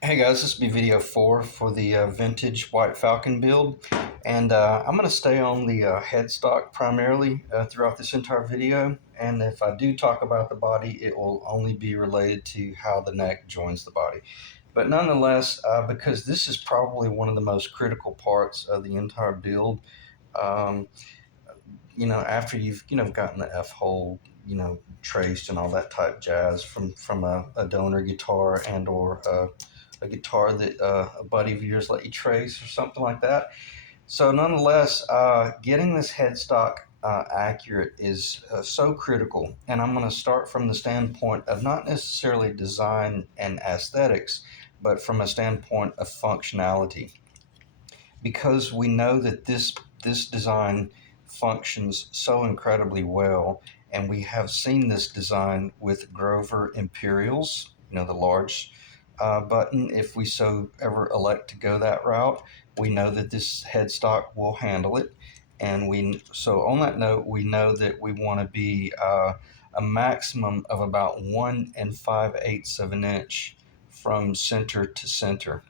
Hey guys, this will be video 4 for the vintage white Falcon build, and I'm going to stay on the headstock primarily throughout this entire video, and if I do talk about the body, it will only be related to how the neck joins the body. But nonetheless, because this is probably one of the most critical parts of the entire build, um, after you've gotten the F hole traced and all that type jazz from a donor guitar and or a guitar that a buddy of yours let you trace or something like that. So nonetheless, getting this headstock accurate is so critical, and I'm going to start from the standpoint of not necessarily design and aesthetics, but from a standpoint of functionality, because we know that this design functions so incredibly well, and we have seen this design with Grover Imperials, the large button. If we so ever elect to go that route, we know that this headstock will handle it. And so on that note, we know that we want to be a maximum of about 1 5/8 of an inch from center to center.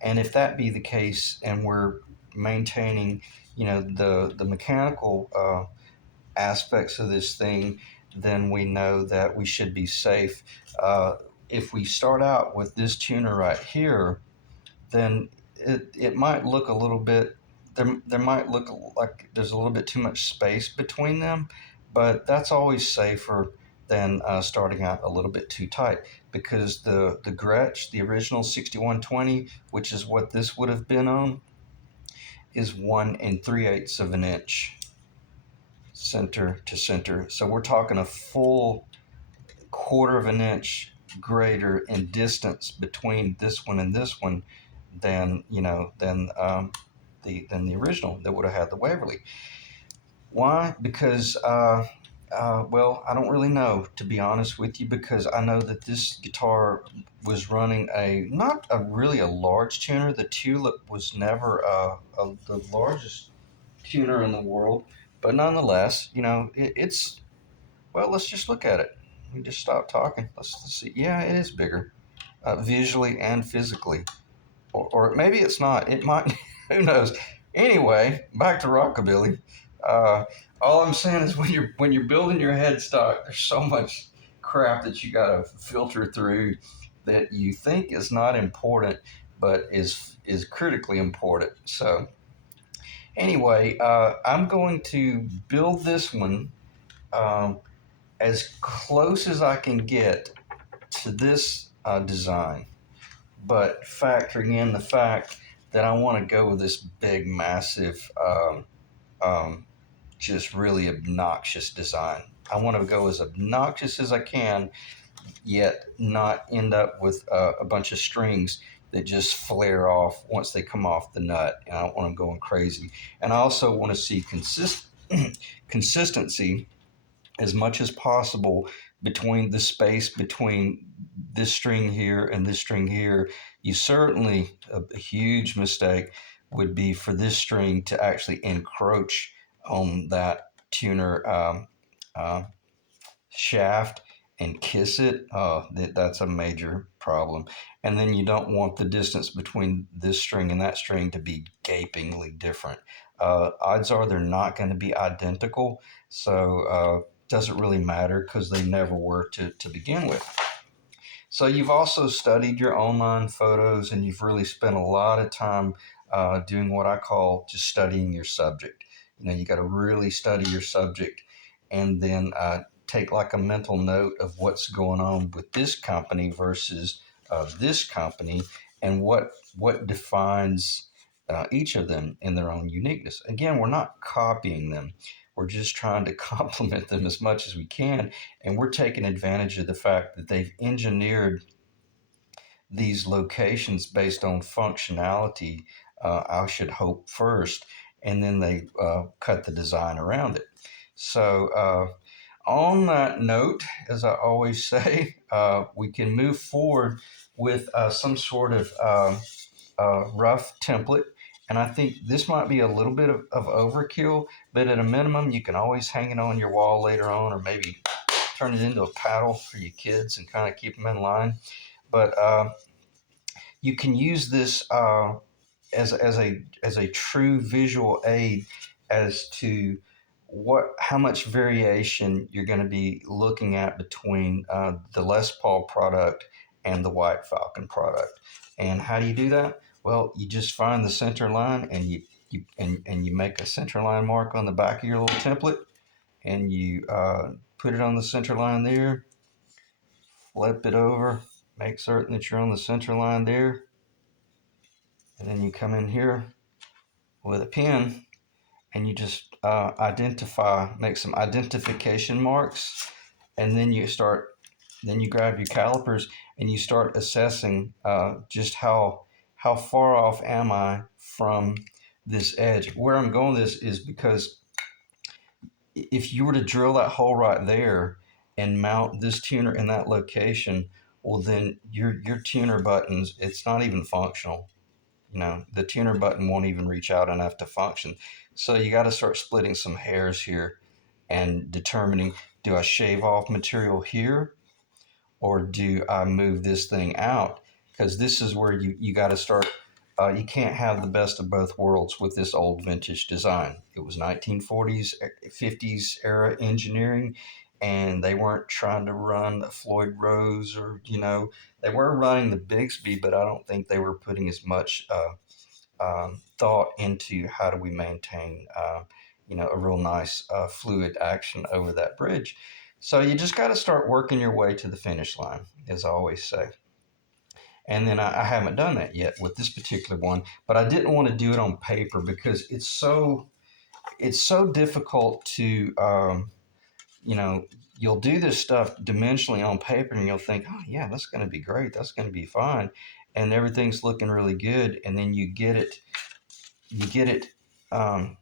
And if that be the case, and we're maintaining, the mechanical aspects of this thing, then we know that we should be safe. If we start out with this tuner right here, then it might look a little bit, there might look like there's a little bit too much space between them, but that's always safer than starting out a little bit too tight, because the Gretsch, the original 6120, which is what this would have been on, is 1 3/8 of an inch center to center. So we're talking a full quarter of an inch greater in distance between this one and this one than the original that would have had the Waverly. Why? Because well, I don't really know, to be honest with you, because I know that this guitar was running not a really a large tuner. The Tulip was never the largest tuner in the world, but nonetheless, it's, well, let's just look at it. We just stop talking. Let's see. Yeah, it is bigger, visually and physically, or maybe it's not. It might. Who knows? Anyway, back to rockabilly. Uh, all I'm saying is when you're building your headstock, there's so much crap that you got to filter through that you think is not important, but is critically important. So anyway, I'm going to build this one um, as close as I can get to this design, but factoring in the fact that I want to go with this big, massive, um, just really obnoxious design. I want to go as obnoxious as I can, yet not end up with a bunch of strings that just flare off once they come off the nut. And I don't want them going crazy. And I also want to see consistency as much as possible between the space between this string here and this string here. You certainly, a huge mistake would be for this string to actually encroach on that tuner uh, shaft and kiss it. That's a major problem. And then you don't want the distance between this string and that string to be gapingly different. Odds are they're not going to be identical, so doesn't really matter because they never were to begin with. So you've also studied your online photos, and you've really spent a lot of time doing what I call just studying your subject. You got to really study your subject, and then take like a mental note of what's going on with this company versus this company, and what defines each of them in their own uniqueness. Again, we're not copying them. We're just trying to complement them as much as we can, and we're taking advantage of the fact that they've engineered these locations based on functionality. I should hope first, and then they cut the design around it. So, on that note, as I always say, we can move forward with some sort of rough template. And I think this might be a little bit of overkill, but at a minimum, you can always hang it on your wall later on, or maybe turn it into a paddle for your kids and kind of keep them in line. But you can use this as a true visual aid as to how much variation you're going to be looking at between the Les Paul product and the White Falcon product. And how do you do that? Well, you just find the center line, and you make a center line mark on the back of your little template, and you put it on the center line there, flip it over, make certain that you're on the center line there, and then you come in here with a pen, and you just make some identification marks, and then you grab your calipers and you start assessing just how far off am I from this edge. Where I'm going with this is because if you were to drill that hole right there and mount this tuner in that location, well, then your tuner buttons, it's not even functional. The tuner button won't even reach out enough to function. So you got to start splitting some hairs here and determining, do I shave off material here, or do I move this thing out? Because this is where you got to start. You can't have the best of both worlds with this old vintage design. It was 1940s, 50s era engineering, and they weren't trying to run a Floyd Rose, or they were running the Bigsby, but I don't think they were putting as much thought into how do we maintain a real nice fluid action over that bridge. So you just got to start working your way to the finish line, as I always say. And then I haven't done that yet with this particular one, but I didn't want to do it on paper because it's so difficult to you'll do this stuff dimensionally on paper, and you'll think, oh yeah, that's going to be great, that's going to be fine, and everything's looking really good, and then you get it um,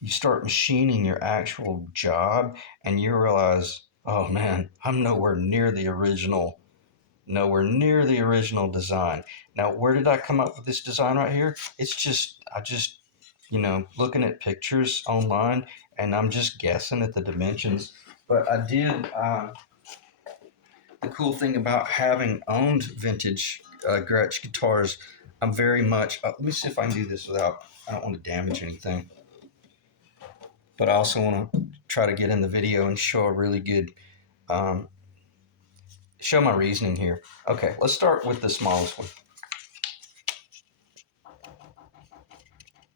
you start machining your actual job, and you realize, oh man, I'm nowhere near the original design. Now, where did I come up with this design right here? I just looking at pictures online, and I'm just guessing at the dimensions. But I did. The cool thing about having owned vintage Gretsch guitars, I'm very much. Let me see if I can do this without. I don't want to damage anything, but I also want to try to get in the video and show a really good. Show my reasoning here. Okay, let's start with the smallest one.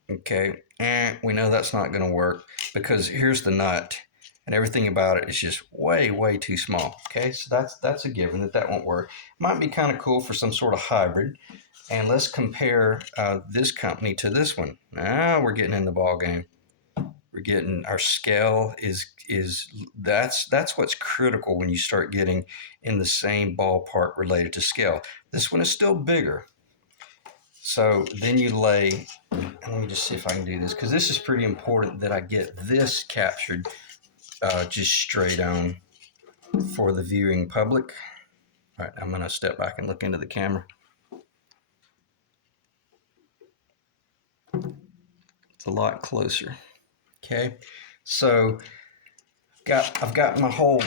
Okay, and we know that's not going to work because here's the nut, and everything about it is just way too small. Okay, so that's a given that won't work. Might be kind of cool for some sort of hybrid. And let's compare this company to this one. Now we're getting in the ball game. We're getting our scale that's what's critical when you start getting in the same ballpark related to scale. This one is still bigger. So then you lay, and let me just see if I can do this, because this is pretty important that I get this captured just straight on for the viewing public. All right, I'm going to step back and look into the camera. It's a lot closer. Okay, so I've got my whole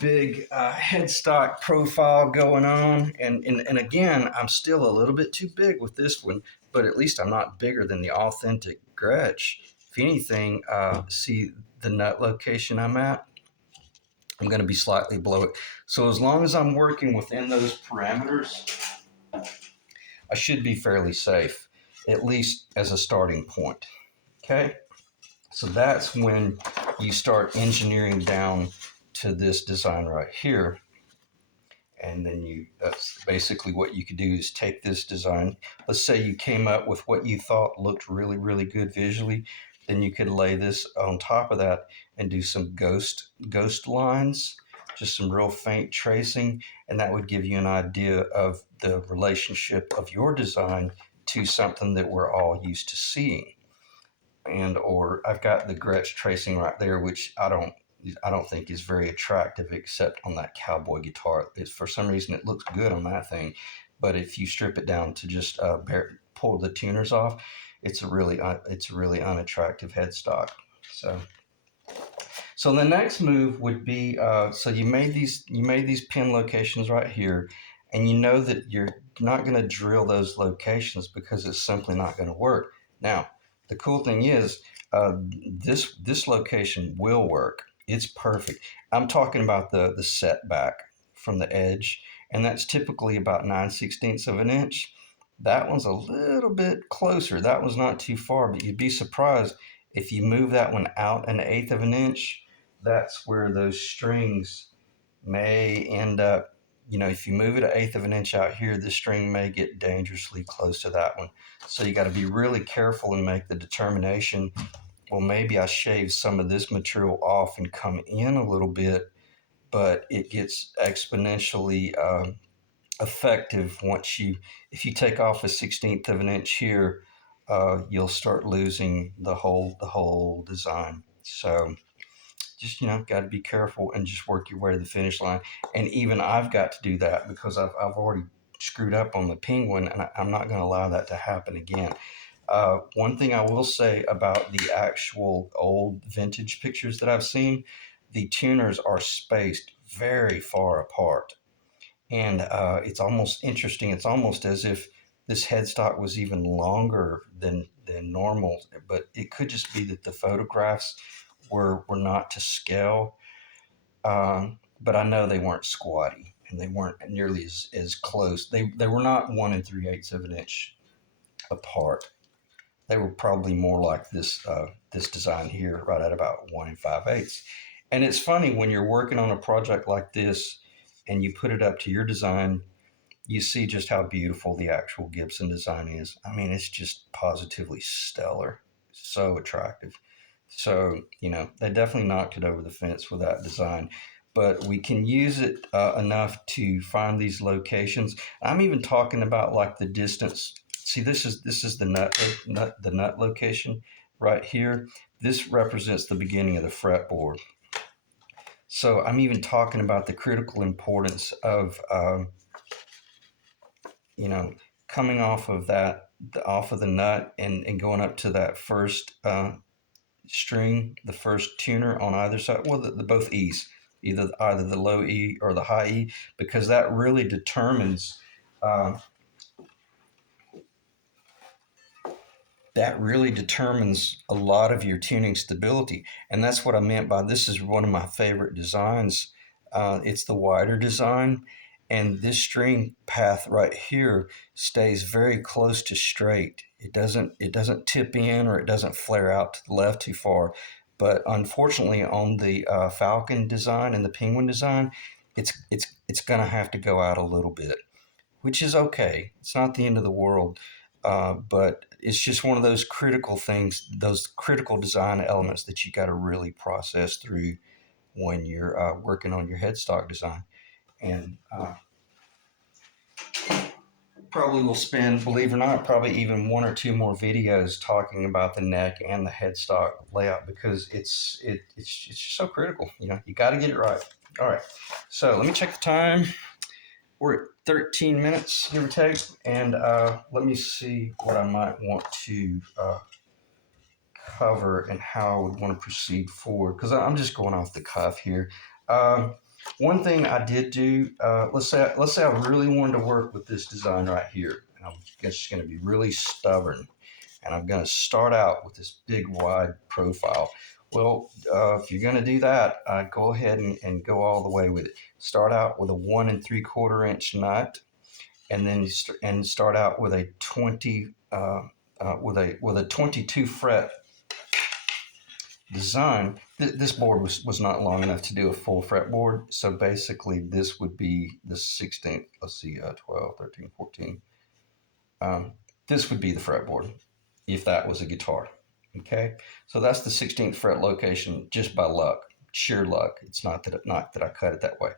big headstock profile going on, and again, I'm still a little bit too big with this one, but at least I'm not bigger than the authentic Gretsch. If anything, see the nut location I'm at, I'm going to be slightly below it. So as long as I'm working within those parameters, I should be fairly safe, at least as a starting point. Okay, so that's when you start engineering down to this design right here. And then that's basically what you could do is take this design. Let's say you came up with what you thought looked really good visually. Then you could lay this on top of that and do some ghost lines, just some real faint tracing. And that would give you an idea of the relationship of your design to something that we're all used to seeing. Or I've got the Gretsch tracing right there, which I don't think is very attractive, except on that cowboy guitar. For some reason it looks good on that thing, but if you strip it down to just pull the tuners off, it's a really unattractive headstock. So the next move would be so you made these pin locations right here, and you know that you're not going to drill those locations because it's simply not going to work. Now, the cool thing is, this location will work. It's perfect. I'm talking about the setback from the edge, and that's typically about 9/16 of an inch. That one's a little bit closer. That one's not too far, but you'd be surprised if you move that one out an eighth of an inch. That's where those strings may end up, if you move it an eighth of an inch out here, the string may get dangerously close to that one. So you got to be really careful and make the determination, well, maybe I shave some of this material off and come in a little bit, but it gets exponentially effective if you take off a 16th of an inch here, you'll start losing the whole design. So just got to be careful and just work your way to the finish line. And even I've got to do that because I've already screwed up on the penguin, and I'm not going to allow that to happen again. One thing I will say about the actual old vintage pictures that I've seen, the tuners are spaced very far apart, and it's almost interesting. It's almost as if this headstock was even longer than normal, but it could just be that the photographs were not to scale. But I know they weren't squatty, and they weren't nearly as close. They were not 1 3/8 of an inch apart. They were probably more like this design here, right at about 1 5/8. And it's funny when you're working on a project like this, and you put it up to your design, you see just how beautiful the actual Gibson design is. I mean, it's just positively stellar, so attractive. So, they definitely knocked it over the fence with that design. But we can use it enough to find these locations. I'm even talking about like the distance. See, this is the nut location right here. This represents the beginning of the fretboard. So I'm even talking about the critical importance of you know, coming off of the nut and going up to that first string, the first tuner on either side. Well, the both E's, either the low E or the high E, because that really determines. Uh, that really determines a lot of your tuning stability. And that's what I meant by this is one of my favorite designs. It's the wider design. And this string path right here stays very close to straight. It doesn't tip in or it doesn't flare out to the left too far. But unfortunately, on the Falcon design and the Penguin design, it's gonna have to go out a little bit, which is okay. It's not the end of the world, but it's just one of those critical things, those critical design elements that you got to really process through when you're working on your headstock design. And probably will spend, believe it or not, probably even one or two more videos talking about the neck and the headstock layout because it's just so critical. You got to get it right. All right, so let me check the time. We're at 13 minutes, give or take, and let me see what I might want to cover and how I would want to proceed forward, because I'm just going off the cuff here. One thing I did do, let's say I really wanted to work with this design right here, and I'm just going to be really stubborn, and I'm going to start out with this big wide profile. Well, if you're going to do that, go ahead and go all the way with it. Start out with a 1 3/4 inch nut, and then start out with a 22 fret design. This board was not long enough to do a full fretboard, so basically this would be the 16th. Let's see, 12, 13, 14. This would be the fretboard if that was a guitar. Okay, so that's the 16th fret location just by luck, sheer luck. It's not that I cut it that way,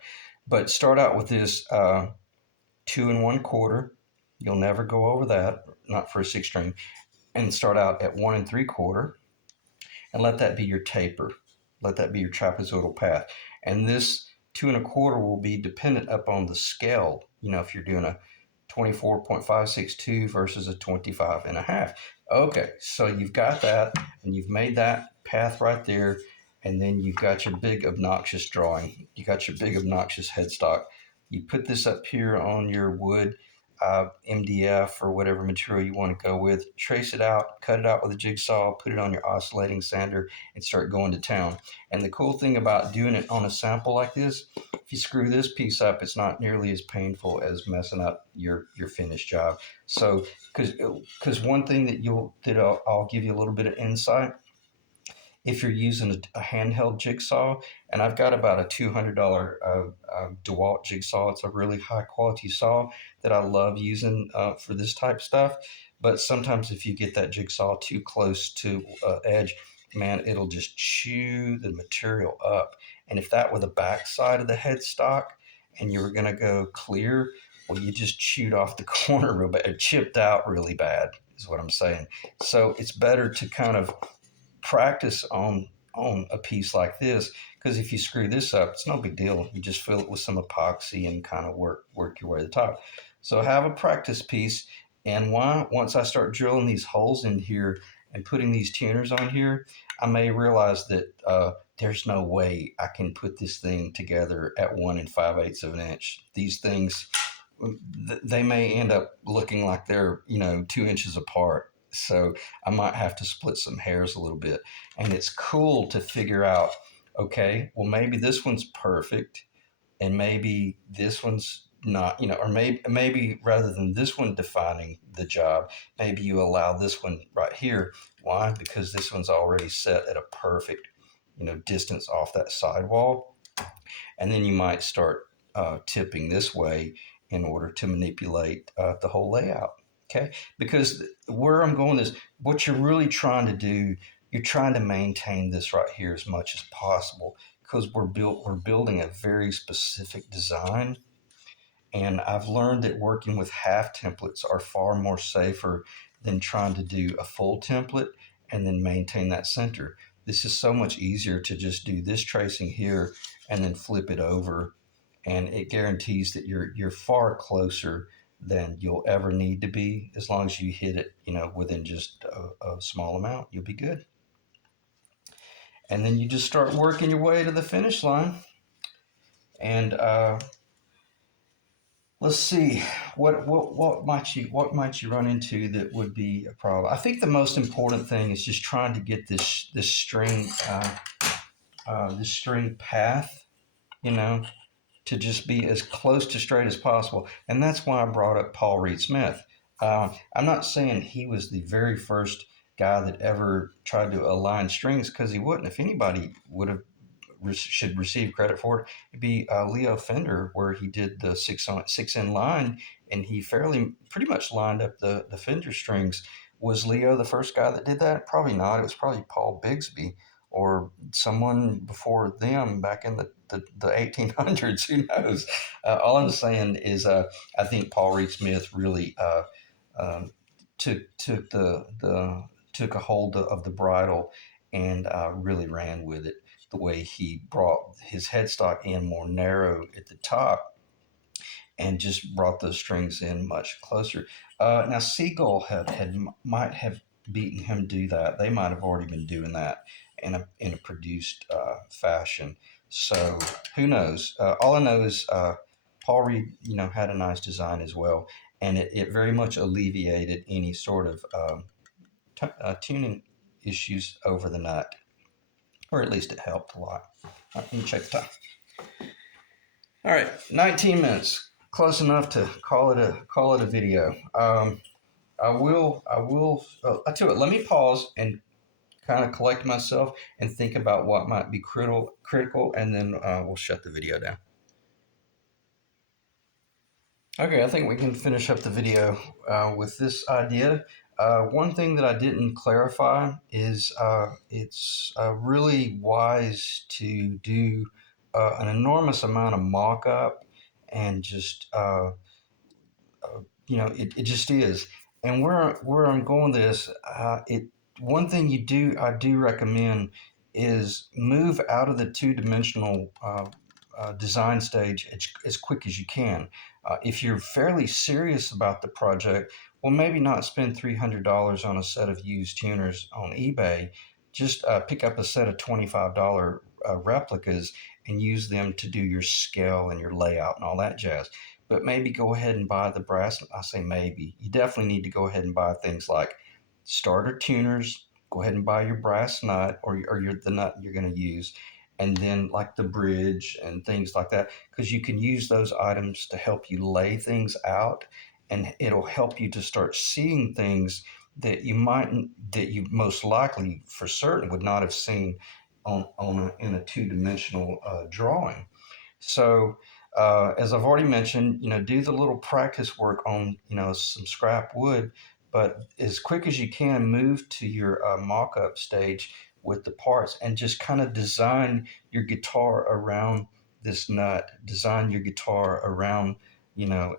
but start out with this 2 1/4. You'll never go over that, not for a 6 string, and start out at 1 3/4, and let that be your taper. Let that be your trapezoidal path, and this 2 1/4 will be dependent upon the scale. If you're doing a 24.562 versus a 25.5. Okay, so you've got that, and you've made that path right there, and then you've got your big obnoxious drawing. You got your big obnoxious headstock. You put this up here on your wood, MDF or whatever material you want to go with, trace it out, cut it out with a jigsaw, put it on your oscillating sander, and start going to town. And the cool thing about doing it on a sample like this, if you screw this piece up, it's not nearly as painful as messing up your finished job. So, because one thing I'll give you a little bit of insight, if you're using a handheld jigsaw, and I've got about a $200 DeWalt jigsaw. It's a really high quality saw that I love using for this type stuff. But sometimes if you get that jigsaw too close to edge, man, it'll just chew the material up. And if that were the back side of the headstock and you were going to go clear, well, you just chewed off the corner real bad. It chipped out really bad, is what I'm saying. So it's better to kind of practice on a piece like this, because if you screw this up, it's no big deal. You just fill it with some epoxy and kind of work your way to the top. So have a practice piece. And once I start drilling these holes in here and putting these tuners on here, I may realize that there's no way I can put this thing together at 1 5/8 of an inch. These things, they may end up looking like they're 2 inches apart. So I might have to split some hairs a little bit. And it's cool to figure out, okay, well, maybe this one's perfect and maybe this one's not, or maybe rather than this one defining the job, maybe you allow this one right here. Why? Because this one's already set at a perfect, distance off that sidewall. And then you might start tipping this way in order to manipulate the whole layout. Okay, because where I'm going is what you're really trying to do. You're trying to maintain this right here as much as possible, because we're building a very specific design. And I've learned that working with half templates are far more safer than trying to do a full template and then maintain that center. This is so much easier to just do this tracing here and then flip it over, and it guarantees that you're far closer than you'll ever need to be. As long as you hit it, within just a small amount, you'll be good. And then you just start working your way to the finish line. And let's see, what might you run into that would be a problem? I think the most important thing is just trying to get this string path, to just be as close to straight as possible. And that's why I brought up Paul Reed Smith. I'm not saying he was the very first guy that ever tried to align strings, because he wouldn't. If anybody should receive credit for it, it'd be Leo Fender, where he did the 6 in line, and he pretty much lined up the Fender strings. Was Leo the first guy that did that? Probably not. It was probably Paul Bigsby or someone before them back in the 1800s. Who knows? All I'm saying is I think Paul Reed Smith really took a hold of the bridle and really ran with it. The way he brought his headstock in more narrow at the top and just brought those strings in much closer. Now Seagull might have beaten him do that. They might have already been doing that in a produced fashion. So who knows? All I know is Paul Reed, had a nice design as well, and it very much alleviated any sort of tuning issues over the nut, or at least it helped a lot. Let me check the time. All right, 19 minutes, close enough to call it a video. I will. I tell you what. Let me pause and kind of collect myself and think about what might be critical, and then we'll shut the video down. Okay, I think we can finish up the video with this idea. One thing that I didn't clarify is it's really wise to do an enormous amount of mock-up and just, it just is. And where I'm going with this, one thing I do recommend is move out of the two-dimensional design stage as quick as you can. If you're fairly serious about the project, well, maybe not spend $300 on a set of used tuners on eBay. Just pick up a set of $25 replicas and use them to do your scale and your layout and all that jazz. But maybe go ahead and buy the brass. I say maybe. You definitely need to go ahead and buy things like starter tuners. Go ahead and buy your brass nut or the nut you're going to use, and then like the bridge and things like that, because you can use those items to help you lay things out, and it'll help you to start seeing things that you most likely for certain would not have seen in a two-dimensional drawing. So, as I've already mentioned, do the little practice work on, some scrap wood, but as quick as you can, move to your mock-up stage with the parts and just kind of design your guitar around this nut, design your guitar around,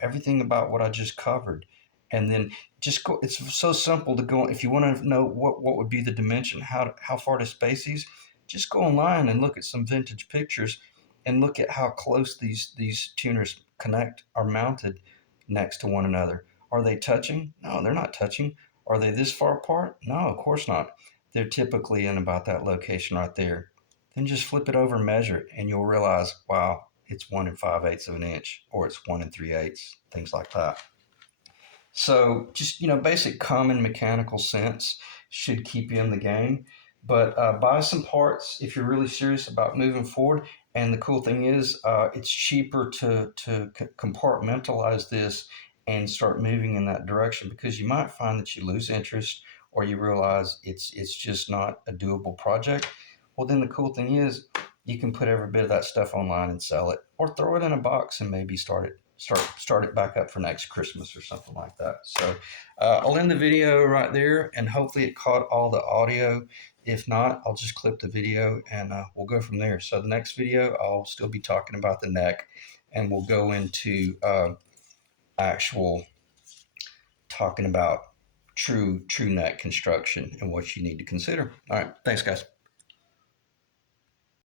everything about what I just covered. And then just go, it's so simple to go, if you want to know what would be the dimension, how far to space these, just go online and look at some vintage pictures and look at how close these tuners connect are mounted next to one another. Are they touching? No, they're not touching. Are they this far apart? No, of course not. They're typically in about that location right there. Then just flip it over and measure it, and you'll realize, wow, it's 1 5/8 of an inch, or it's 1 3/8, things like that. So just basic common mechanical sense should keep you in the game. But buy some parts if you're really serious about moving forward. And the cool thing is, it's cheaper to compartmentalize this and start moving in that direction, because you might find that you lose interest or you realize it's just not a doable project. Well, then the cool thing is you can put every bit of that stuff online and sell it, or throw it in a box and maybe start it back up for next Christmas or something like that. So I'll end the video right there, and hopefully it caught all the audio. If not, I'll just clip the video and we'll go from there. So the next video, I'll still be talking about the neck, and we'll go into actual talking about true neck construction and what you need to consider. All right, thanks guys.